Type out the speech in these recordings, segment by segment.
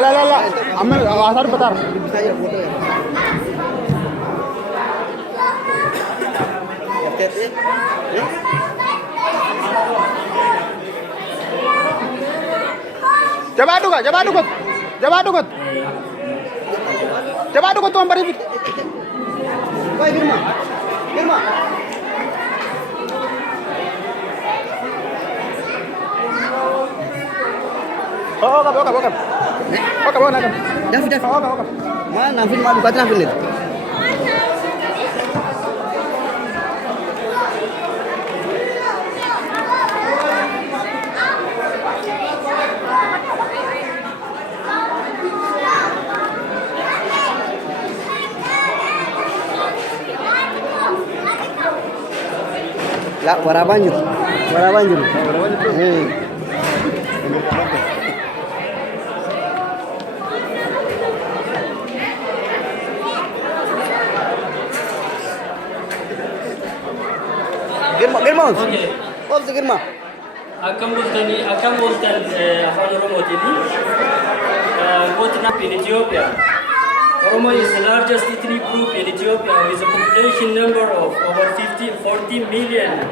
ला हमें आधार बता जब तो हम बड़ी Nafin malu kat Nafin itu. Lah warabanjur. Girma. Okey. Kau tu Girma. Akan bultan afan Oromo ini. Both in Ethiopia. Oromo is the largest ethnic group in Ethiopia with a population number of over 40 million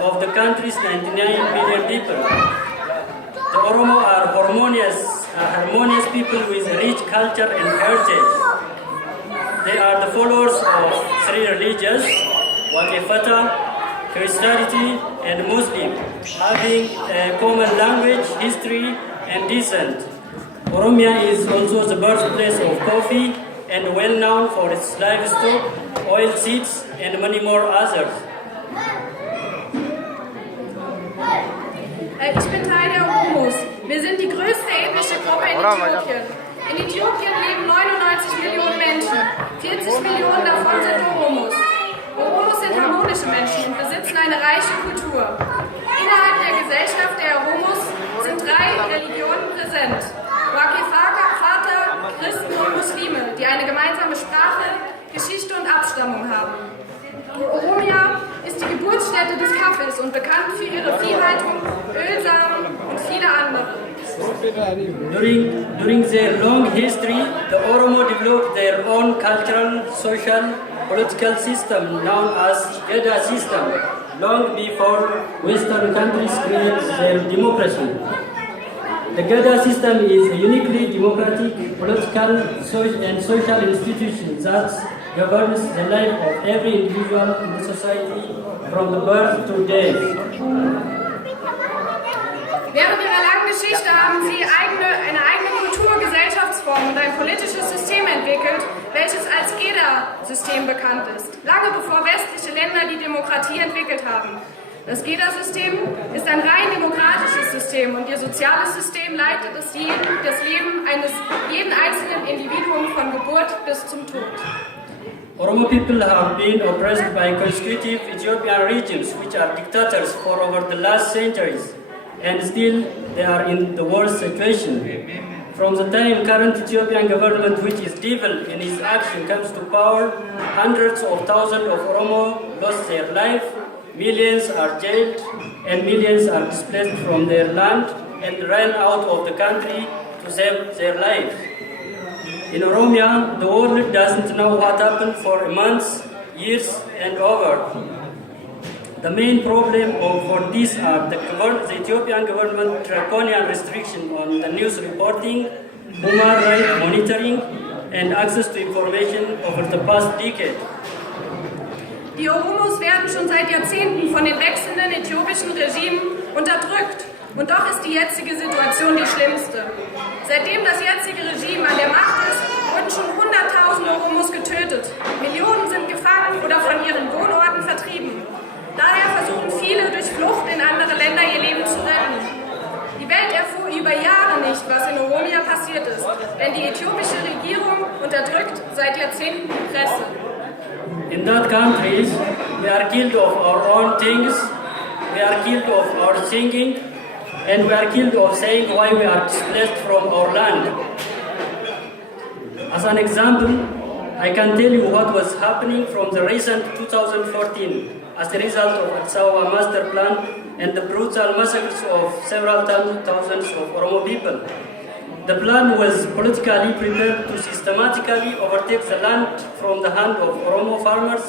of the country's 99 million people. The Oromo are harmonious people with rich culture and heritage. They are the followers of three religions, Wakefata, Christianity and Muslim, having a common language, history and descent. Oromia is also the birthplace of coffee and well known for its livestock, oil seeds and many more others. Ich bin Teil der Oromos. Wir sind die größte ethnische Gruppe in Äthiopien. In Äthiopien leben 99 Millionen Menschen. 40 Millionen davon sind Oromos. Oromos sind harmonische Menschen und besitzen eine reiche Kultur. Innerhalb der Gesellschaft der Oromos sind 3 Religionen präsent. Wakefata, Christen und Muslime, die eine gemeinsame Sprache, Geschichte und Abstammung haben. Oromia ist die Geburtsstätte des Kaffees und bekannt für ihre Viehhaltung, Ölsamen und viele andere. During their long history, the Oromo developed their own cultural, social, political system known as Geda system, long before Western countries created their democracy. The Geda system is a uniquely democratic, political, and social institution that governs the life of every individual in the society from the birth to death. Während ihrer langen Geschichte haben sie eine eigene Kultur, Gesellschaftsform und ein politisches System entwickelt, welches als GEDA-System bekannt ist, lange bevor westliche Länder die Demokratie entwickelt haben. Das GEDA-System ist ein rein demokratisches System und ihr soziales System leitet das Leben eines jeden einzelnen Individuums von Geburt bis zum Tod. Oromo people have been oppressed by consecutive Ethiopian regimes which are dictators for over the last centuries, and still they are in the worst situation. From the time current Ethiopian government, which is devil in its action, comes to power, hundreds of thousands of Oromo lost their life, millions are jailed, and millions are displaced from their land and ran out of the country to save their lives. In Oromia, the world doesn't know what happened for months, years, and over. The main problem for this are the Ethiopian government draconian restriction on the news reporting, human rights monitoring, and access to information over the past decade. Die Oromos werden schon seit Jahrzehnten von den wechselnden äthiopischen Regimen unterdrückt. Und doch ist die jetzige Situation die schlimmste. Seitdem das jetzige Regime an der Macht ist, wurden schon Hunderttausende Oromos getötet. Millionen sind gefangen oder von ihren Wohnorten vertrieben. Daher versuchen viele durch Flucht in andere Länder ihr Leben zu retten. Die Welt erfuhr über Jahre nicht, was in Oromia passiert ist, denn die äthiopische Regierung unterdrückt seit Jahrzehnten die Presse. In that countries, we are killed of our own things, we are killed of our singing, and we are killed of saying why we are displaced from our land. As an example, I can tell you what was happening from the recent 2014 as a result of Addis Ababa Master Plan and the brutal massacres of several thousands of Oromo people. The plan was politically prepared to systematically overtake the land from the hand of Oromo farmers.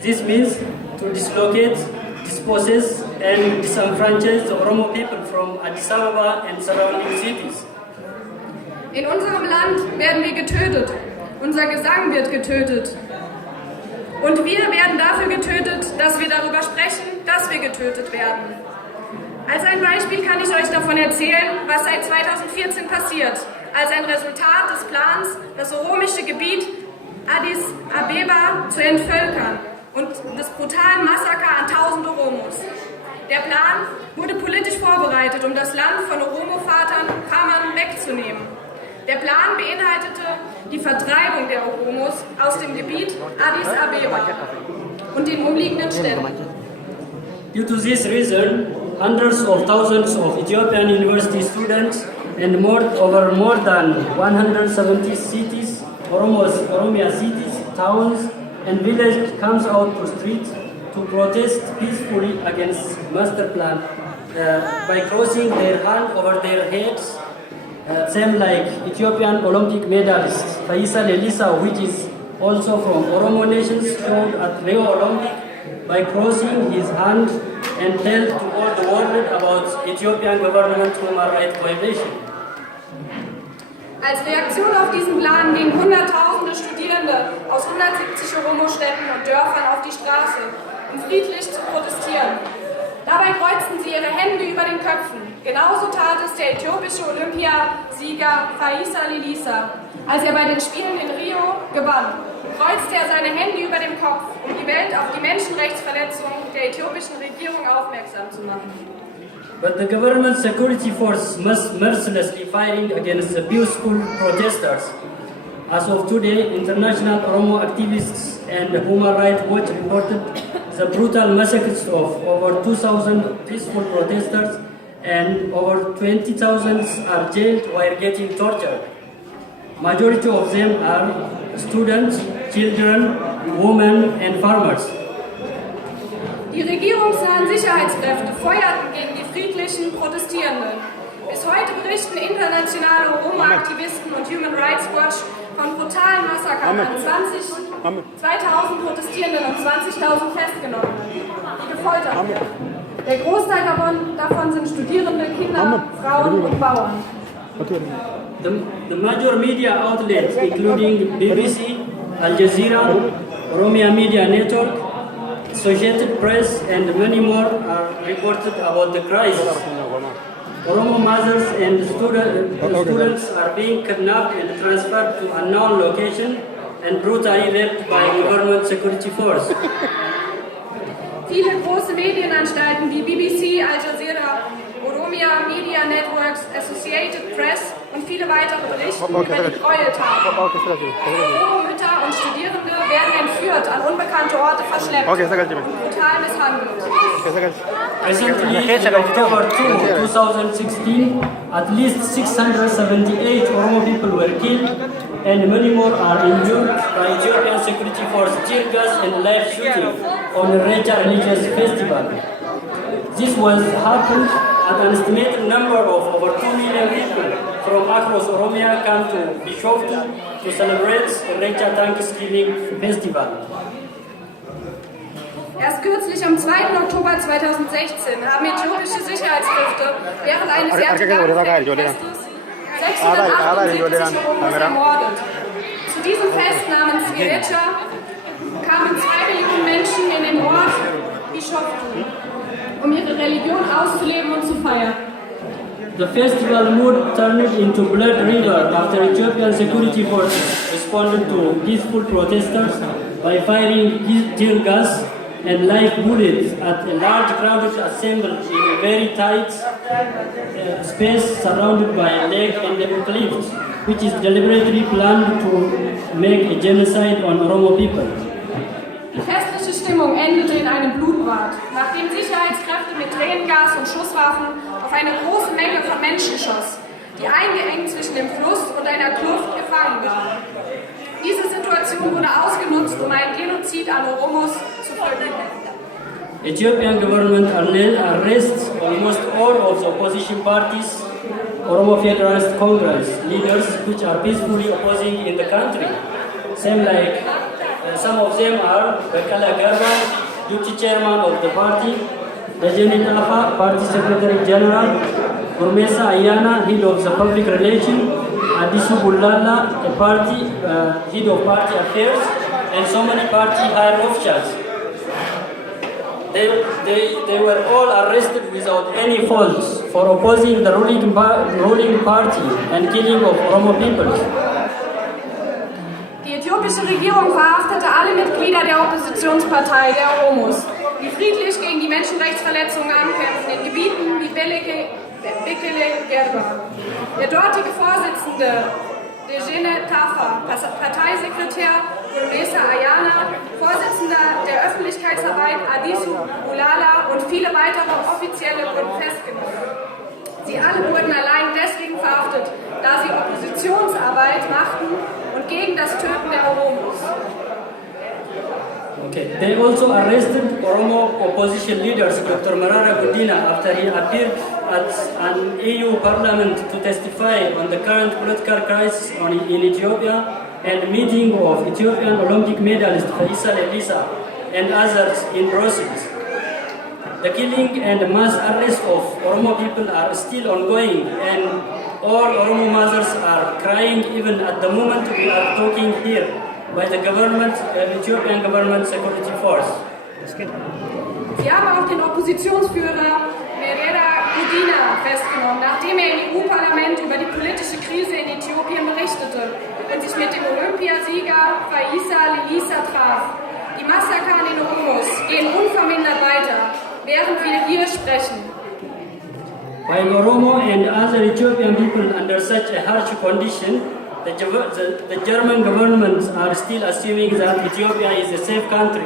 This means to dislocate, dispossess, and disenfranchise the Oromo people from Addis Ababa and surrounding cities. In unserem Land werden wir getötet. Unser Gesang wird getötet. Und wir werden dafür getötet, dass wir darüber sprechen, dass wir getötet werden. Als ein Beispiel kann ich euch davon erzählen, was seit 2014 passiert, als ein Resultat des Plans, das oromische Gebiet Addis Abeba zu entvölkern und des brutalen Massaker an 1000 Oromos. Der Plan wurde politisch vorbereitet, um das Land von Oromo-Vatern Kammern wegzunehmen. Der Plan beinhaltete die Vertreibung der Oromos aus dem Gebiet Addis Abeba und den umliegenden Städten. Due to this reason, hundreds of thousands of Ethiopian university students and over more than 170 cities, Oromia cities, towns and villages comes out to streets to protest peacefully against master plan by crossing their hand over their heads. Same like Ethiopian Olympic medalist Faisal Elisa, which is also from Oromo nations, showed at Rio Olympic by crossing his hand and tell to all the world about Ethiopian government human rights violation. Als Reaktion auf diesen Plan gingen Hunderttausende Studierende aus 170 Oromo-Städten und Dörfern auf die Straße, um friedlich zu protestieren. Dabei kreuzten sie ihre Hände über den Köpfen. Genauso tat es der äthiopische Olympiasieger Faisal Elisa, als er bei den Spielen in Rio gewann. Kreuzte er seine Hände über dem Kopf, um die Welt auf die Menschenrechtsverletzungen der äthiopischen Regierung aufmerksam zu machen. But the government security force must mercilessly firing against the peaceful protesters. As of today, international Oromo activists and Human Rights Watch reported the brutal massacres of over 2,000 peaceful protesters and over 20,000 are jailed while getting tortured. Majority of them are students, children, women and farmers. Die regierungsnahen Sicherheitskräfte feuerten gegen die friedlichen Protestierenden. Bis heute berichten internationale Oromo-Aktivisten und Human Rights Watch von brutalen Massakern an 2000 Protestierenden und 20.000 Festgenommenen, die gefoltert werden. Der Großteil davon sind Studierende, Kinder, Frauen und Bauern. The major media outlets, including BBC, Al Jazeera, Oromia Media Network, Associated Press, and many more, are reported about the crisis. Oromo mothers and students are being kidnapped and transferred to unknown location and brutally raped by government security force. Viele große Medienanstalten wie BBC, Al Jazeera, Oromia Media Networks, Associated Press und viele weitere berichten über die Gräueltaten. Oromo-Mütter und Studierende werden entführt, an unbekannte Orte verschleppt und brutal misshandelt. Recently, in October 2, 2016, at least 678 Oromo people were killed and many more are injured by Ethiopian security force tear gas and live shooting on a Recha religious festival. This was happened at an estimated number of over 2 million people from across Oromia come to Bishoftu to celebrate the Recha Thanksgiving festival. Erst kürzlich am 2. Oktober 2016 haben äthiopische Sicherheitskräfte während eines Erntedankfestes 678 Oromos ermordet. Zu diesem Fest namens Recha kamen 2 Millionen Menschen in den Ort Bishoftu, um ihre Religion auszuleben und zu feiern. The festival mood turned into blood river after Ethiopian security forces responded to peaceful protesters by firing tear gas and live bullets at a large crowd assembled in a very tight space surrounded by a lake and a cliff, which is deliberately planned to make a genocide on Oromo people. Die festliche Stimmung endete in einem Blutbad, nachdem Sicherheitskräfte mit Tränengas und Schusswaffen auf eine große Menge von Menschen schoss, die eingeengt zwischen dem Fluss und einer Kluft gefangen waren. Diese Situation wurde ausgenutzt, um einen Genozid an Oromos zu vollbringen. Ethiopian government arrests almost all of the opposition parties, Oromo Federalist Congress leaders, which are peacefully opposing in the country. Some of them are Bekala Garba, deputy chairman of the party, Dejeni Tafa, party secretary general, Gurmesa Ayana, head of the public relations, Adisu Bullala, a party head of party affairs, and so many party higher officials. They were all arrested without any fault for opposing the ruling party and killing of Oromo people. Die äthiopische Regierung verhaftete alle Mitglieder der Oppositionspartei, der Oromos, die friedlich gegen die Menschenrechtsverletzungen ankämpfen in Gebieten wie Bekele Gerba. Der dortige Vorsitzende Dejene Tafa, Parteisekretär Gurmesa Ayana, Vorsitzender der Öffentlichkeitsarbeit Adisu Bulala und viele weitere Offizielle wurden festgenommen. Sie alle wurden allein deswegen verhaftet, da sie Oppositionsarbeit machten und gegen das Töten der Oromos. Okay. They also arrested Oromo opposition leaders, Dr. Marara Gudina, after he appeared at an EU parliament to testify on the current political crisis in Ethiopia and meeting of Ethiopian Olympic medalist Faisal Elisa and others in Brussels. The killing and mass arrest of Oromo people are still ongoing, and all Oromo mothers are crying even at the moment we are talking here by the government, Ethiopian government security force. Sie haben auch den Oppositionsführer Merera Gudina festgenommen, nachdem er im EU-Parlament über die politische Krise in Äthiopien berichtete und sich mit dem Olympiasieger Faisal Elisa traf. Die Massaker an den Oromos gehen unvermindert weiter, während wir hier sprechen. While Oromo and other Ethiopian people under such a harsh condition, the German government are still assuming that Ethiopia is a safe country,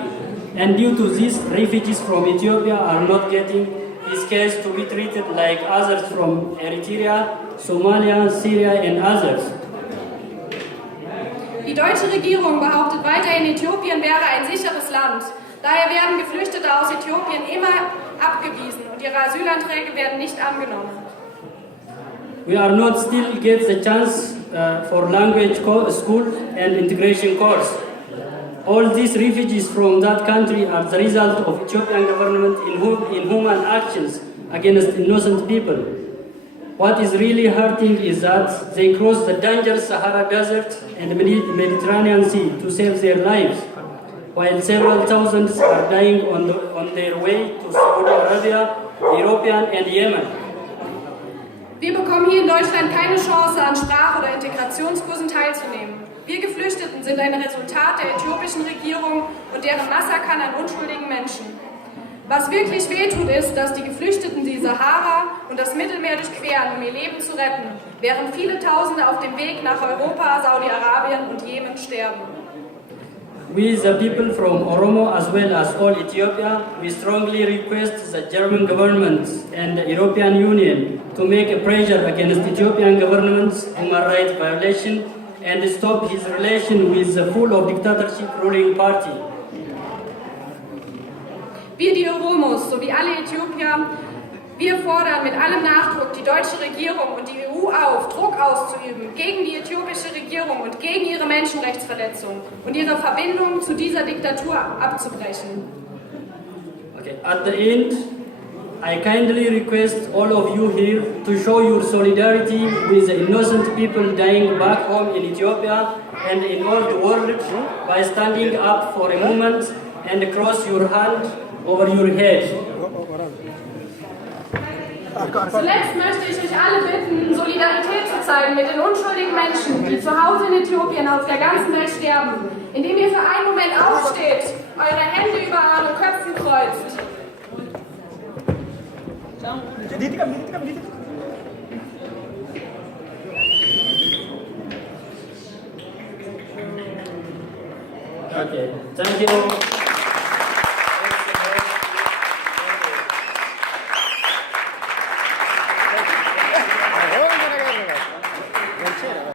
and due to this, refugees from Ethiopia are not getting this case to be treated like others from Eritrea, Somalia, Syria and others. Die deutsche Regierung behauptet weiterhin, Äthiopien wäre ein sicheres Land. Daher werden Geflüchtete aus Äthiopien immer abgewiesen und ihre Asylanträge werden nicht angenommen. We are not still get the chance for language school and integration course. All these refugees from that country are the result of Ethiopian government inhuman actions against innocent people. What is really hurting is that they cross the dangerous Sahara Desert and Mediterranean Sea to save their lives, while several thousands are dying on their way to Saudi Arabia, Europe and Yemen. Wir bekommen hier in Deutschland keine Chance, an Sprach- oder Integrationskursen teilzunehmen. Wir Geflüchteten sind ein Resultat der äthiopischen Regierung und deren Massakern an unschuldigen Menschen. Was wirklich wehtut, ist, dass die Geflüchteten die Sahara und das Mittelmeer durchqueren, um ihr Leben zu retten, während viele Tausende auf dem Weg nach Europa, Saudi-Arabien und Jemen sterben. We, the people from Oromo as well as all Ethiopia, we strongly request the German government and the European Union to make a pressure against Ethiopian government's human rights violation and stop his relation with the full of dictatorship ruling party. Wir, die Oromos, sowie alle Äthiopier, wir fordern mit allem Nachdruck die deutsche Regierung und die EU auf, Druck auszuüben gegen die äthiopische Regierung und gegen ihre Menschenrechtsverletzungen und ihre Verbindung zu dieser Diktatur abzubrechen. Okay. At the end, I kindly request all of you here to show your solidarity with the innocent people dying back home in Ethiopia and in all the world by standing up for a moment and cross your hand over your head. Zuletzt möchte ich euch alle bitten, Solidarität zu zeigen mit den unschuldigen Menschen, die zu Hause in Äthiopien auf der ganzen Welt sterben, indem ihr für einen Moment aufsteht, eure Hände über eure Köpfen kreuzt. Okay, thank you.